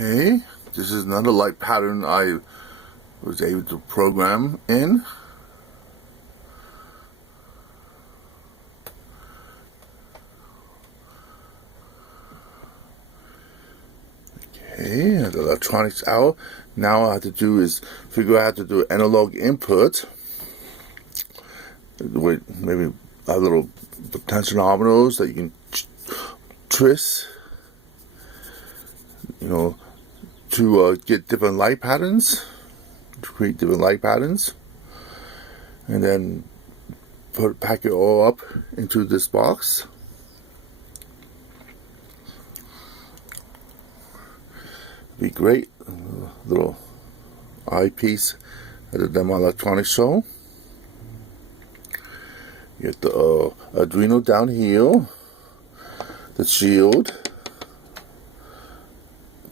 Okay, this is another light pattern I was able to program in. Okay, the electronics out. Now all I have to do is figure out how to do analog input with maybe a little potentiometers that you can twist, to get different light patterns, to create different light patterns, and then pack it all up into this box. Be great, little eyepiece at the demo electronics show. You get the Arduino down here, the shield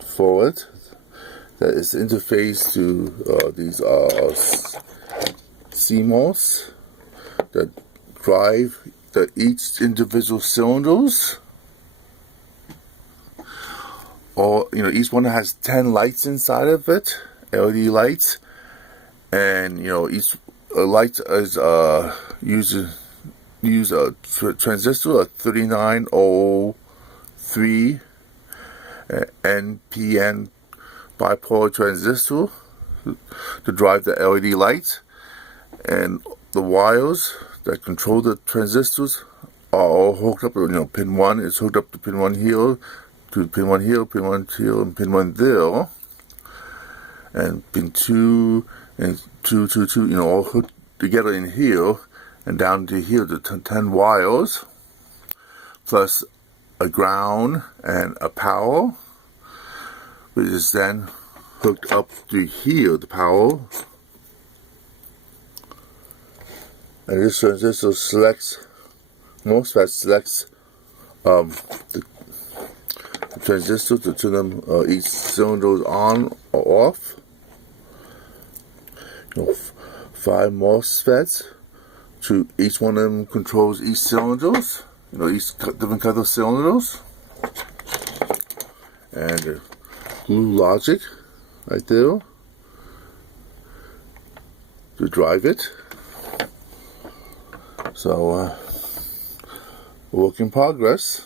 forward that is interfaced to these CMOS that drive each individual cylinders. Or each one has 10 lights inside of it, LED lights, and each light is use a transistor, a 3903 NPN bipolar transistor to drive the LED lights, and the wires that control the transistors are all hooked up. Pin 1 is hooked up to pin 1 here, to pin 1 here, pin 1 here, and pin 1 there, and pin 2 and 2, all hooked together in here, and down to here, the 10 wires, plus a ground and a power, which is then hooked up to here, the power. And this transistor MOSFET selects the transistor to turn them each cylinder on or off. 5 MOSFETs. Each one of them controls each cylinders. Each different kind of cylinders. And the glue logic right there to drive it. So, work in progress.